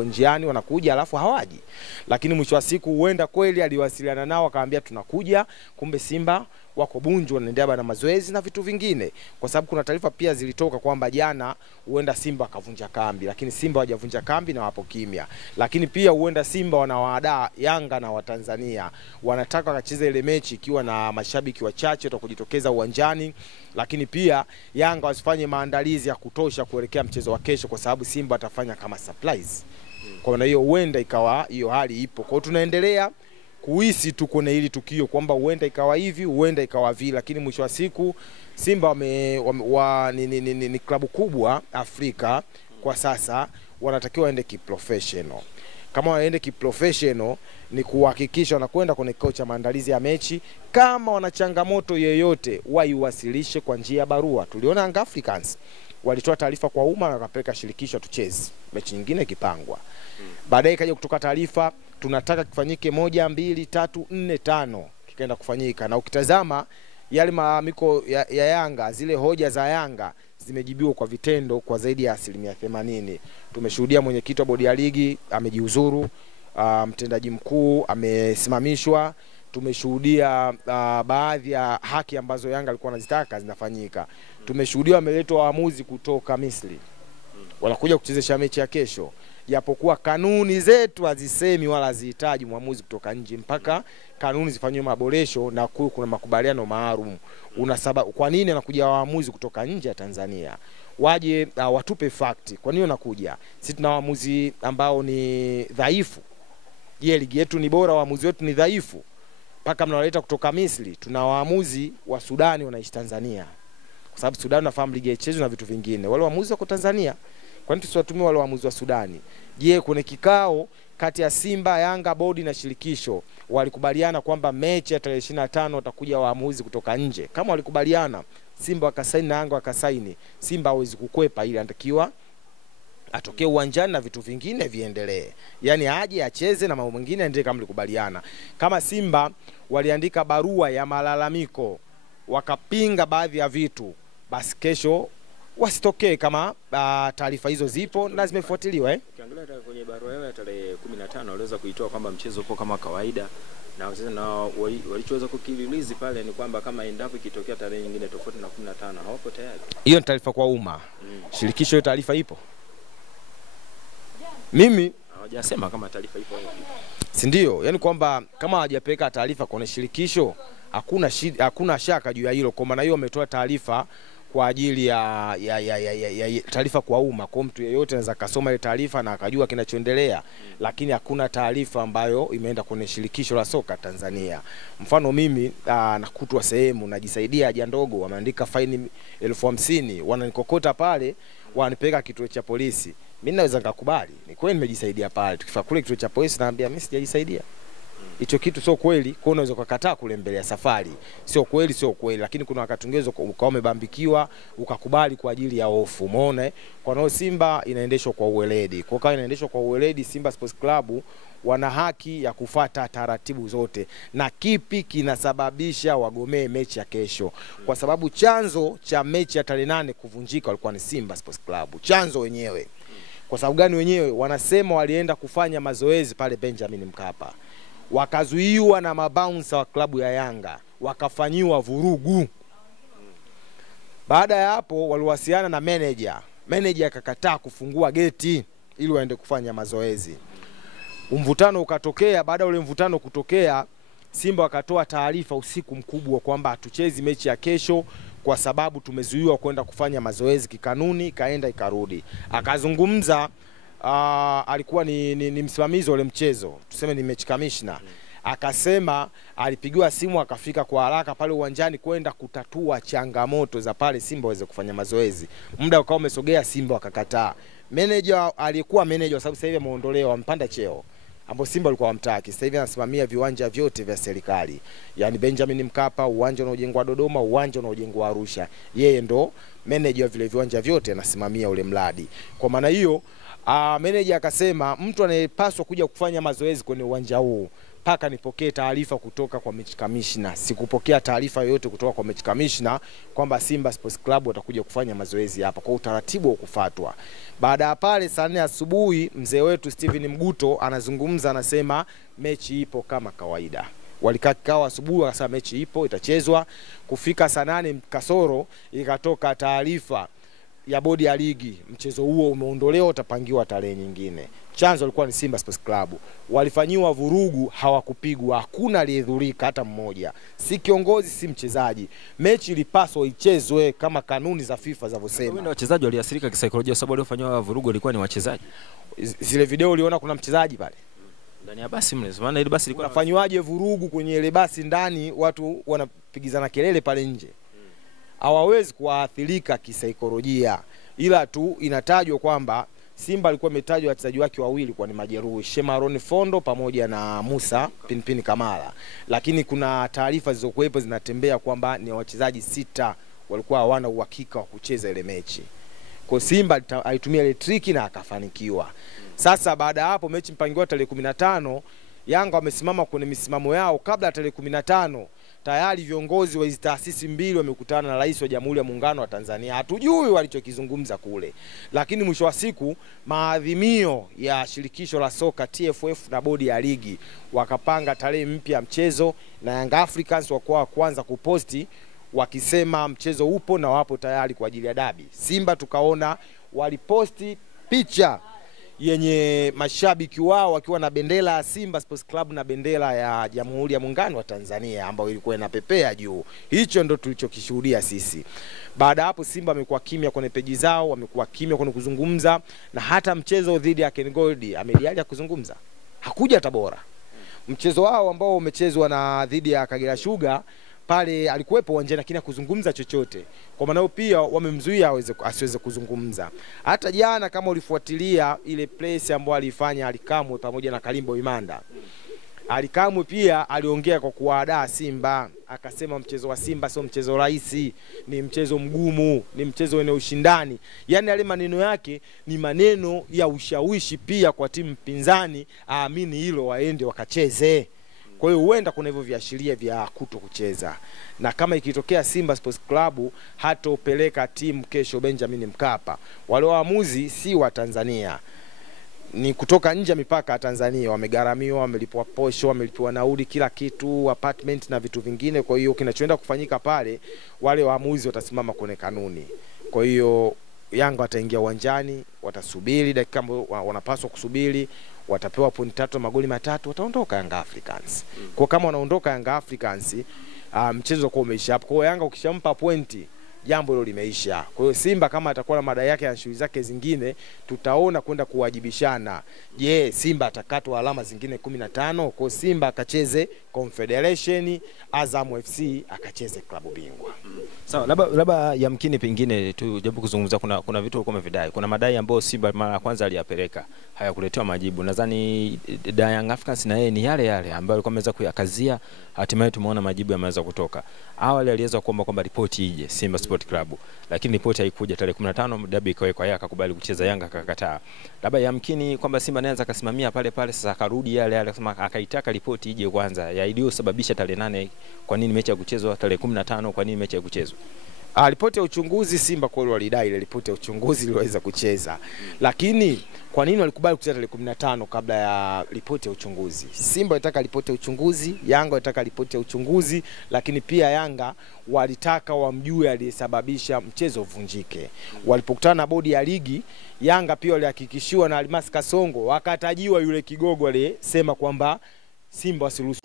wako njiani wanakuja alafu hawaji. Lakini mwisho wa siku huenda kweli aliwasiliana nao akaambia tunakuja, kumbe Simba wako Bunju wanaendelea na mazoezi na vitu vingine. Kwa sababu kuna taarifa pia zilitoka kwamba jana huenda Simba akavunja kambi, lakini Simba hawajavunja kambi na wapo kimya. Lakini pia huenda Simba wanawaadaa Yanga na Watanzania, wanataka wakacheze ile mechi ikiwa na mashabiki wachache watakojitokeza uwanjani, lakini pia Yanga wasifanye maandalizi ya kutosha kuelekea mchezo wa kesho kwa sababu Simba atafanya kama surprise. Kwa maana hiyo huenda ikawa hiyo hali ipo. Kwa hiyo tunaendelea kuhisi tu kwenye hili tukio kwamba huenda ikawa hivi, huenda ikawa vile, lakini mwisho wa siku Simba ni klabu kubwa Afrika kwa sasa, wanatakiwa waende kiprofessional. Kama waende kiprofessional ni kuhakikisha wanakwenda kwenye kikao cha maandalizi ya mechi, kama wana changamoto yoyote waiwasilishe kwa njia ya barua. Tuliona Young Africans walitoa taarifa kwa umma na wakapeleka shirikisho tucheze, mechi nyingine ikipangwa. Baadaye kaja kutoka taarifa tunataka kifanyike 1 2 3 4 5, kikaenda kufanyika. Na ukitazama yale malalamiko ya Yanga, zile hoja za Yanga zimejibiwa kwa vitendo kwa zaidi ya 80%. Tumeshuhudia mwenyekiti wa bodi ya ligi amejiuzuru, mtendaji mkuu amesimamishwa, tumeshuhudia baadhi ya haki ambazo Yanga alikuwa anazitaka zinafanyika. Tumeshuhudia wameletwa waamuzi kutoka Misri wanakuja kuchezesha mechi ya kesho, japokuwa kanuni zetu hazisemi wala hazihitaji muamuzi kutoka nje, mpaka kanuni zifanywe maboresho na kuna makubaliano maalum. Kwa nini anakuja waamuzi kutoka nje ya Tanzania? Waje watupe fact. Kwa nini wanakuja? Sisi tuna waamuzi ambao ni dhaifu. Je, ligi yetu ni bora, waamuzi wetu ni dhaifu? Paka mnawaleta kutoka Misri. Tuna waamuzi wa Sudani wanaishi Tanzania, kwa sababu Sudani nafahamu ligi ichezwe na vitu vingine. Wale waamuzi wako Tanzania, kwa nini tusiwatumie wale waamuzi wa Sudani? Je, kuna kikao kati ya Simba, Yanga, bodi na shirikisho walikubaliana kwamba mechi ya tarehe 25 watakuja waamuzi kutoka nje? Kama walikubaliana, Simba wakasaini na Yanga wakasaini, Simba hawezi kukwepa, ili anatakiwa atokee uwanjani na vitu vingine viendelee. Yaani aje acheze na mambo mengine endelee kama mlikubaliana. Kama Simba waliandika barua ya malalamiko wakapinga baadhi ya vitu, basi kesho wasitokee kama taarifa hizo zipo na zimefuatiliwa. Ukiangalia kwenye barua yao ya tarehe 15 waliweza kuitoa kwamba mchezo uko kama kawaida, na sasa na walichoweza kukirelease pale ni kwamba kama endapo ikitokea tarehe nyingine tofauti na 15 hawapo tayari. Hiyo ni taarifa kwa umma. Shirikisho hiyo taarifa ipo? Mimi hawajasema kama taarifa ipo au vipi. Si ndio? Yaani kwamba kama hawajapeleka taarifa kwa shirikisho, hakuna shaka juu ya hilo. Kwa maana hiyo wametoa taarifa kwa ajili ya taarifa kwa umma, kwa mtu yeyote anaweza kasoma ile taarifa na akajua kinachoendelea, lakini hakuna taarifa ambayo imeenda kwenye shirikisho la soka Tanzania. Mfano mimi nakutwa sehemu najisaidia haja ndogo, wameandika faini 50,000, wananikokota pale, wananipeleka kituo cha polisi. Mimi naweza nikakubali, ni kweli nimejisaidia pale. Tukifika kule kituo cha polisi naambia mimi sijajisaidia. Hicho kitu sio kweli, kwa unaweza kukataa kule mbele ya safari. Sio kweli, lakini kuna wakati ungezo ukawa umebambikiwa ukakubali kwa ajili ya hofu. Umeona? Kwa nao Simba inaendeshwa kwa uweledi. Kwa kama inaendeshwa kwa uweledi, Simba Sports Club wana haki ya kufuata taratibu zote. Na kipi kinasababisha wagomee mechi ya kesho? Kwa sababu chanzo cha mechi ya tarehe 8 kuvunjika walikuwa ni Simba Sports Club. Chanzo wenyewe. Kwa sababu gani wenyewe? Wanasema walienda kufanya mazoezi pale Benjamin Mkapa, wakazuiwa na mabouncer wa klabu ya Yanga, wakafanyiwa vurugu. Baada ya hapo waliwasiliana na manager akakataa kufungua geti ili waende kufanya mazoezi. Mvutano ukatokea. Baada ule mvutano kutokea, Simba wakatoa taarifa usiku mkubwa kwamba hatuchezi mechi ya kesho kwa sababu tumezuiwa kwenda kufanya mazoezi kikanuni, kaenda ikarudi. Akazungumza alikuwa ni msimamizi wa ule mchezo, tuseme ni match commissioner. Akasema alipigiwa simu akafika kwa haraka pale uwanjani kwenda kutatua changamoto za pale Simba waweze kufanya mazoezi. Muda ukao umesogea, Simba wakakataa. Manager aliyekuwa manager, sababu sasa hivi ameondolewa, ampanda cheo, ambapo Simba alikuwa wamtaki, sasa hivi anasimamia viwanja vyote vya serikali. Yaani Benjamin Mkapa, uwanja unaojengwa Dodoma, uwanja unaojengwa Arusha. Yeye ndo manager wa vile viwanja vyote, anasimamia ule mradi. Kwa maana hiyo manager akasema mtu anayepaswa kuja kufanya mazoezi kwenye uwanja huu paka nipokee taarifa kutoka kwa match commissioner. Sikupokea taarifa yoyote kutoka kwa match commissioner kwamba Simba Sports Club watakuja kufanya mazoezi hapa, kwa utaratibu wa kufuatwa. Baada ya pale saa 4 asubuhi mzee wetu Steven Mguto anazungumza, anasema mechi ipo kama kawaida. Walikaa kikao asubuhi wakasema mechi ipo itachezwa. Kufika saa 8 kasoro ikatoka taarifa ya bodi ya ligi, mchezo huo umeondolewa, utapangiwa tarehe nyingine. Chanzo alikuwa ni Simba Sports Club. Walifanyiwa vurugu, hawakupigwa, hakuna aliyedhurika hata mmoja. Si kiongozi, si mchezaji. Mechi ilipaswa ichezwe kama kanuni za FIFA zinavyosema. Wao wachezaji waliathirika kisaikolojia sababu waliofanywa vurugu walikuwa ni wachezaji. Zile video uliona kuna mchezaji pale ndani ya basi mle. Maana ile basi ilikuwa nafanywaje vurugu kwenye ile basi ndani, watu wanapigizana kelele pale nje. Hawawezi kuathirika kisaikolojia, ila tu inatajwa kwamba Simba alikuwa ametajwa wachezaji wake wawili kwa ni majeruhi, Shemaroni Fondo pamoja na Musa Pinpin Kamara, lakini kuna taarifa zilizokuwepo zinatembea kwamba ni wachezaji 6 walikuwa hawana uhakika wa kucheza ile mechi. Kwa Simba alitumia ile triki na akafanikiwa. Sasa baada hapo mechi mpangiwa tarehe 15, Yanga wamesimama kwenye misimamo yao. Kabla ya tarehe 15 tayari viongozi wa hizo taasisi mbili wamekutana na Rais wa Jamhuri ya Muungano wa Tanzania. Hatujui walichokizungumza kule, lakini mwisho wa siku maadhimio ya shirikisho la soka TFF na bodi ya ligi wakapanga tarehe mpya ya mchezo, na Young Africans wakuwa kwanza kuposti wakisema mchezo upo na wapo tayari kwa ajili ya dabi. Simba tukaona waliposti picha yenye mashabiki wao wakiwa na bendera ya Simba Sports Club na bendera ya Jamhuri ya Muungano wa Tanzania ambayo ilikuwa inapepea juu. Hicho ndo tulichokishuhudia sisi. Baada hapo Simba wamekuwa kimya kwenye peji zao, wamekuwa kimya kwenye kuzungumza, na hata mchezo dhidi ya Ken Gold amelialia kuzungumza. Hakuja Tabora. Mchezo wao ambao umechezwa na dhidi ya Kagera Sugar pale alikuwepo uwanjani lakini kuzungumza chochote. Kwa maana pia wamemzuia asiweze kuzungumza. Hata jana kama ulifuatilia ile place ambayo alifanya Alikamwe pamoja na Kalimbo Imanda, Alikamwe pia aliongea kwa kuwaandaa Simba, akasema mchezo wa Simba sio mchezo rahisi, ni mchezo mgumu, ni mchezo wenye ushindani. Yaani yale maneno yake ni maneno ya ushawishi pia kwa timu pinzani aamini hilo waende wakacheze. Kwa hiyo huenda kuna hivyo viashiria vya kuto kucheza. Na kama ikitokea Simba Sports Club hatopeleka timu kesho Benjamin Mkapa, wale waamuzi si wa Tanzania, ni kutoka nje mipaka ya Tanzania, wamegharamiwa, wamelipwa posho, wamelipiwa nauli, kila kitu, apartment na vitu vingine. Kwa hiyo kinachoenda kufanyika pale, wale waamuzi watasimama kwenye kanuni. Kwa hiyo Yanga wataingia uwanjani, watasubiri dakika wanapaswa kusubiri, watapewa pointi 3 magoli 3, wataondoka Young Africans. Kwa kama wanaondoka Young Africans, mchezo kwa umeisha hapo. Kwa Yanga ukishampa pointi, jambo hilo limeisha. Kwa hiyo Simba kama atakuwa na madai yake na shughuli zake zingine, tutaona kwenda kuwajibishana. Je, Simba atakatwa alama zingine 15? Kwa Simba akacheze Confederation, Azam FC akacheze klabu bingwa. Sawa, labda yamkini pengine tu jambo kuzungumza, kuna vitu kama vidai. Kuna madai ambayo Simba mara ya kwanza aliyapeleka, hayakuletewa majibu. Nadhani Young Africans na yeye ni yale ambayo alikuwa ameweza kuyakazia, hatimaye tumeona majibu yameweza kutoka. Awali aliweza kuomba kwamba ripoti ije Simba Sport Club, lakini ripoti haikuja. Tarehe 15 dabi ikawekwa, yeye akakubali kucheza, Yanga akakataa. Labda yamkini kwamba Simba anaanza akasimamia pale sasa, akarudi yale akasema akaitaka ripoti ije kwanza ya iliyosababisha tarehe 8 kwa nini mechi ya kuchezwa, tarehe 15 kwa nini mechi ya kuchezwa. Ripoti ya uchunguzi Simba kweli walidai ile ripoti ya uchunguzi iliweza kucheza. Lakini kwa nini walikubali kucheza tarehe 15 kabla ya ripoti ya uchunguzi? Simba walitaka ripoti ya uchunguzi, Yanga walitaka ripoti ya uchunguzi, lakini pia Yanga walitaka wamjue aliyesababisha mchezo uvunjike. Walipokutana na bodi ya ligi, Yanga pia walihakikishiwa na Almas Kasongo, wakatajiwa yule kigogo aliyesema kwamba Simba wasiruhusu